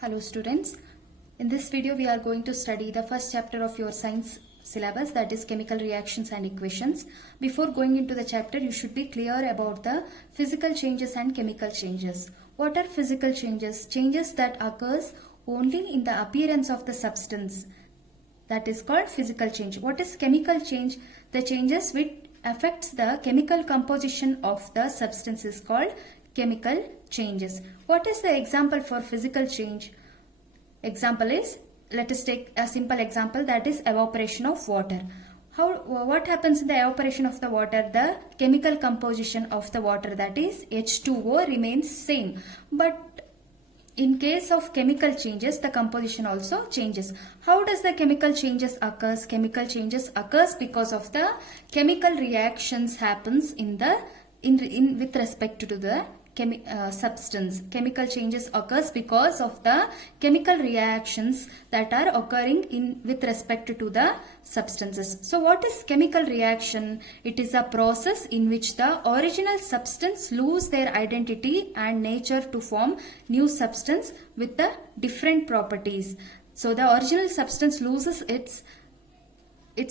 Hello students, in this video we are going to study the first chapter of your science syllabus, that is chemical reactions and equations. Before going into the chapter, you should be clear about the physical changes and chemical changes. What are physical changes? Changes that occurs only in the appearance of the substance. That is called physical change. What is chemical change? The changes which affects the chemical composition of the substance is called chemical changes. What is the example for physical change? Example is, let us take a simple example, that is evaporation of water. What happens in the evaporation of the water? The chemical composition of the water, that is H2O, remains same. But in case of chemical changes, the composition also changes. How does the chemical changes occurs? Chemical changes occurs because of the chemical reactions happens with respect to the substance. Chemical changes occurs because of the chemical reactions that are occurring with respect to the substances. So what is chemical reaction? It is a process in which the original substance lose their identity and nature to form new substance with the different properties. So the original substance loses its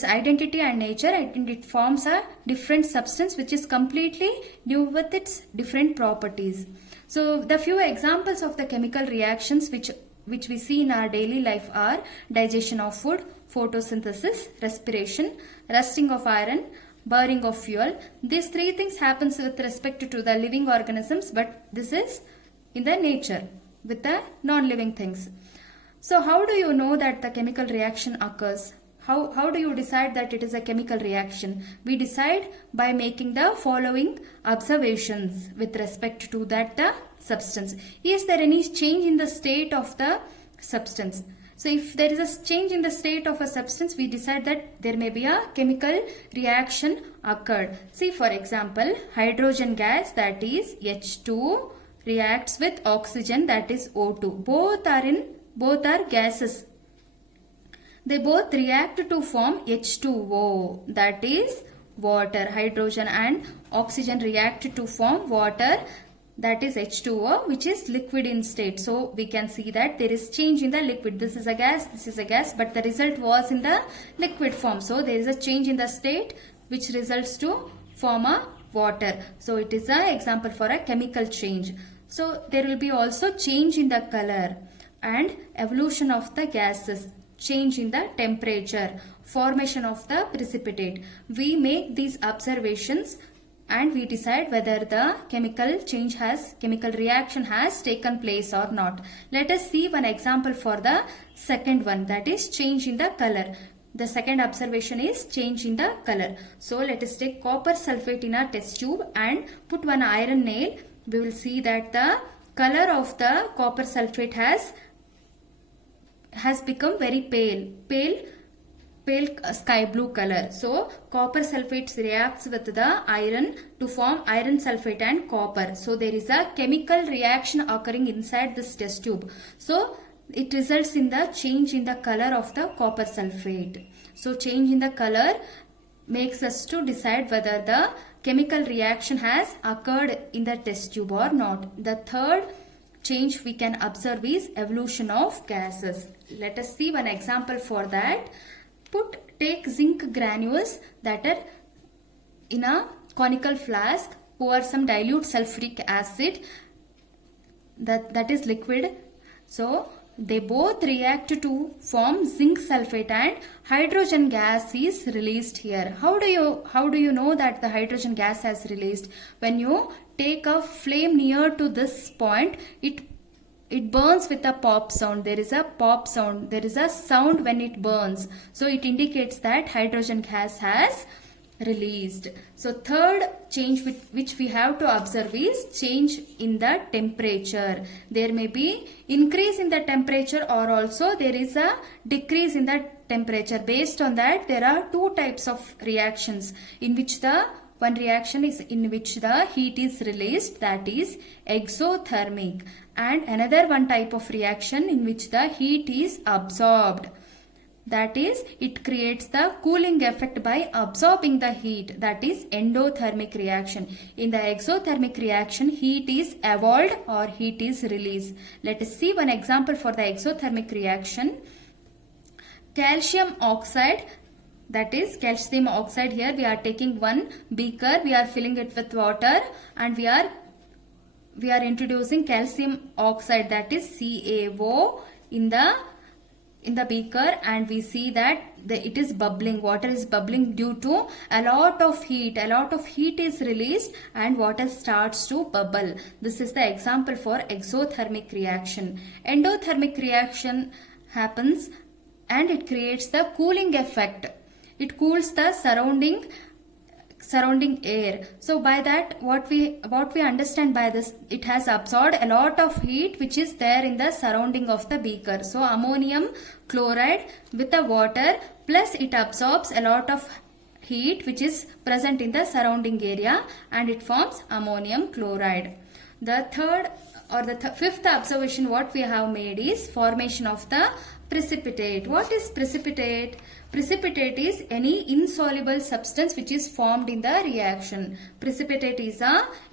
identity and nature, and it forms a different substance which is completely new with its different properties. So the few examples of the chemical reactions which we see in our daily life are digestion of food, photosynthesis, respiration, rusting of iron, burning of fuel. These three things happens with respect to the living organisms, but this is in the nature with the non-living things. So how do you know that the chemical reaction occurs? How do you decide that it is a chemical reaction? We decide by making the following observations with respect to the substance. Is there any change in the state of the substance? So if there is a change in the state of a substance, we decide that there may be a chemical reaction occurred. See, for example, hydrogen gas, that is H2, reacts with oxygen, that is O2. Both are gases. They both react to form H2O, that is water. Hydrogen and oxygen react to form water, that is H2O, which is liquid in state. So we can see that there is change in the liquid. This is a gas, but the result was in the liquid form. So there is a change in the state which results to form a water. So it is an example for a chemical change. So there will be also change in the color and evolution of the gases, change in the temperature, formation of the precipitate. We make these observations and we decide whether the chemical reaction has taken place or not. Let us see one example for the second one, that is change in the color. The second observation is change in the color. So let us take copper sulfate in a test tube and put one iron nail. We will see that the color of the copper sulfate has become very pale sky blue color. So copper sulfate reacts with the iron to form iron sulfate and copper. So there is a chemical reaction occurring inside this test tube. So it results in the change in the color of the copper sulfate. So change in the color makes us to decide whether the chemical reaction has occurred in the test tube or not. The third change we can observe is evolution of gases. Let us see one example for that. Take zinc granules that are in a conical flask, pour some dilute sulfuric acid, that is liquid. So they both react to form zinc sulfate and hydrogen gas is released here. How do you know that the hydrogen gas has released? When you take a flame near to this point, it burns with a pop sound. There is a pop sound. There is a sound when it burns. So it indicates that hydrogen gas has released. So third change which we have to observe is change in the temperature. There may be increase in the temperature or also there is a decrease in the temperature. Based on that, there are two types of reactions in which one reaction is in which the heat is released, that is exothermic, and another one type of reaction in which the heat is absorbed. That is, it creates the cooling effect by absorbing the heat. That is endothermic reaction. In the exothermic reaction, heat is evolved or heat is released. Let us see one example for the exothermic reaction. Calcium oxide, that is calcium oxide, here we are taking one beaker, we are filling it with water and we are introducing calcium oxide, that is CaO in the beaker, and we see that it is bubbling, water is bubbling due to a lot of heat is released and water starts to bubble. This is the example for exothermic reaction. Endothermic reaction happens and it creates the cooling effect. It cools the surrounding air. So by that, what we understand by this, it has absorbed a lot of heat which is there in the surrounding of the beaker. So ammonium chloride with the water, plus it absorbs a lot of heat which is present in the surrounding area and it forms ammonium chloride. The third or the fifth observation what we have made is formation of the precipitate. What is precipitate? Precipitate is any insoluble substance which is formed in the reaction. Precipitate is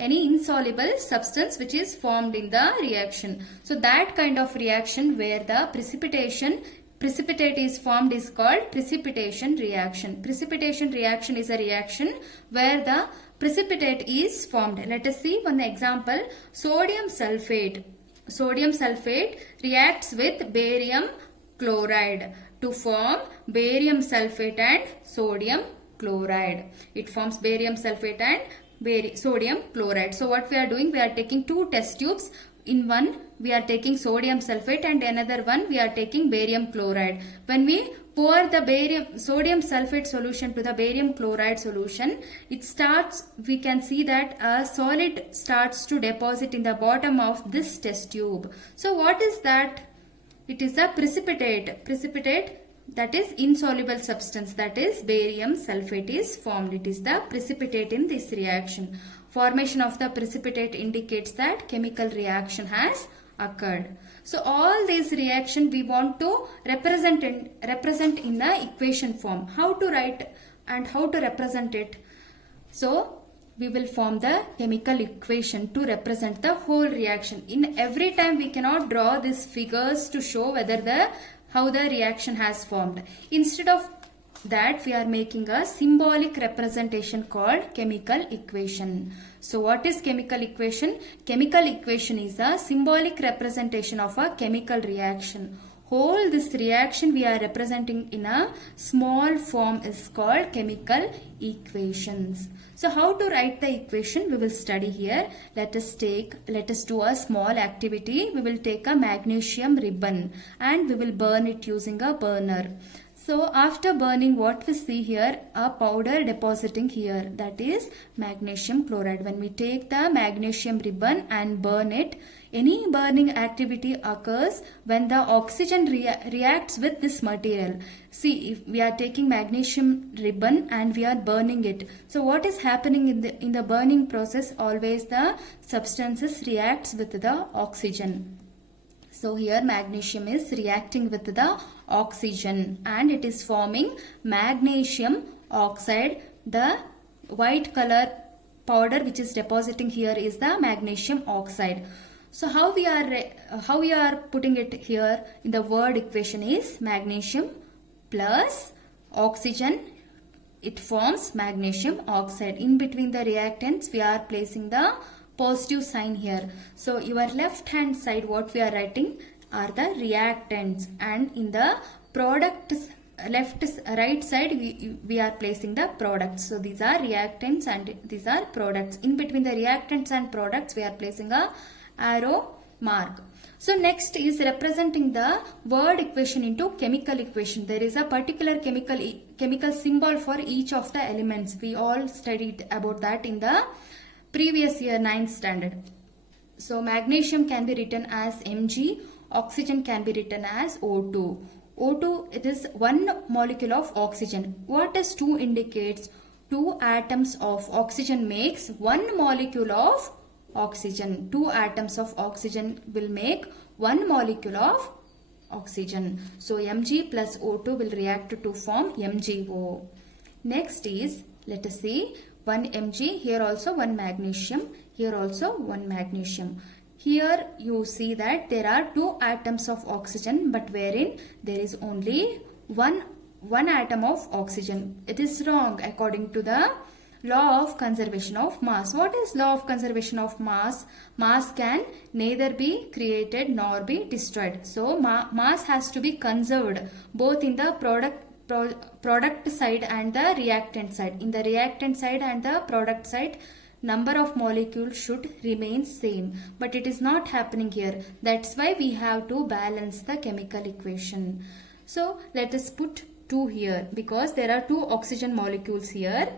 any insoluble substance which is formed in the reaction. So that kind of reaction where the precipitate is formed is called precipitation reaction. Precipitation reaction is a reaction where the precipitate is formed. Let us see one example. Sodium sulfate. Sodium sulfate reacts with barium chloride to form barium sulfate and sodium chloride. It forms barium sulfate and sodium chloride. So what we are doing, we are taking two test tubes. In one we are taking sodium sulfate and another one we are taking barium chloride. When we pour the sodium sulfate solution to the barium chloride solution, we can see that a solid starts to deposit in the bottom of this test tube. So what is that? It is a precipitate. Precipitate, that is insoluble substance, that is barium sulfate is formed. It is the precipitate in this reaction. Formation of the precipitate indicates that chemical reaction has occurred. So all these reactions we want to represent in the equation form. How to write and how to represent it? So we will form the chemical equation to represent the whole reaction. In every time we cannot draw these figures to show whether how the reaction has formed. Instead of that, we are making a symbolic representation called chemical equation. So what is chemical equation? Chemical equation is a symbolic representation of a chemical reaction. Whole this reaction we are representing in a small form is called chemical equations. So how to write the equation we will study here. Let us do a small activity. We will take a magnesium ribbon and we will burn it using a burner. So after burning, what we see here, a powder depositing here, that is magnesium chloride. When we take the magnesium ribbon and burn it, any burning activity occurs when the oxygen reacts with this material. See, if we are taking magnesium ribbon and we are burning it. So what is happening in the burning process? Always the substances reacts with the oxygen. So here magnesium is reacting with the oxygen and it is forming magnesium oxide. The white color powder which is depositing here is the magnesium oxide. So how we are putting it here in the word equation is magnesium plus oxygen. It forms magnesium oxide. In between the reactants we are placing the positive sign here. So your left hand side what we are writing are the reactants and in the products right side we are placing the products. So these are reactants and these are products. In between the reactants and products we are placing a arrow mark. So next is representing the word equation into chemical equation. There is a particular chemical symbol for each of the elements. We all studied about that in the previous year 9th standard. So magnesium can be written as Mg, oxygen can be written as O2. O2, it is one molecule of oxygen. What does 2 indicates? 2 atoms of oxygen makes one molecule of oxygen. 2 atoms of oxygen will make one molecule of oxygen. So Mg plus O2 will react to form MgO. Next is, let us see, 1 Mg, here also 1 magnesium, here also 1 magnesium. Here you see that there are 2 atoms of oxygen, but wherein there is only one atom of oxygen. It is wrong according to the law of conservation of mass. What is law of conservation of mass? Mass can neither be created nor be destroyed. So mass has to be conserved both in the product side and the reactant side. In the reactant side and the product side, number of molecules should remain same, but it is not happening here. That's why we have to balance the chemical equation. So let us put 2 here because there are 2 oxygen molecules here.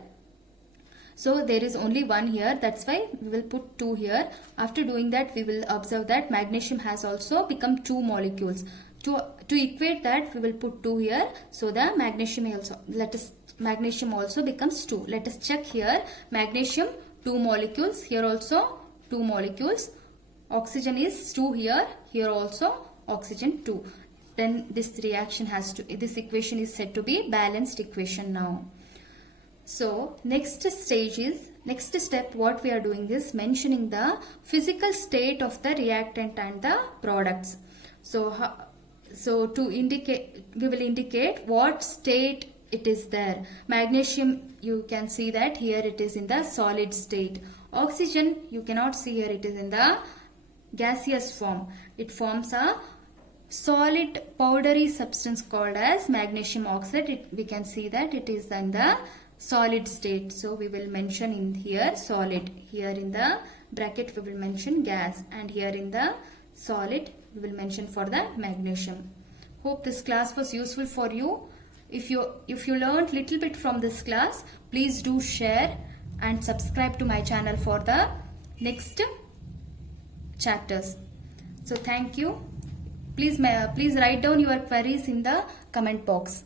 So there is only 1 here, that's why we will put 2 here. After doing that, we will observe that magnesium has also become 2 molecules. To equate that, we will put 2 here. So the magnesium also becomes 2. Let us check here. Magnesium 2 molecules, here also 2 molecules. Oxygen is 2 here, here also oxygen 2. Then this equation is said to be balanced equation now. So next step what we are doing is mentioning the physical state of the reactant and the products. So we will indicate what state it is there. Magnesium, you can see that here it is in the solid state. Oxygen, you cannot see here, it is in the gaseous form. It forms a solid powdery substance called as magnesium oxide. We can see that it is in the solid state. So we will mention in here solid. Here in the bracket we will mention gas, and here in the solid we will mention for the magnesium. Hope this class was useful for you. If you learned little bit from this class, please do share and subscribe to my channel for the next chapters. So thank you. Please write down your queries in the comment box.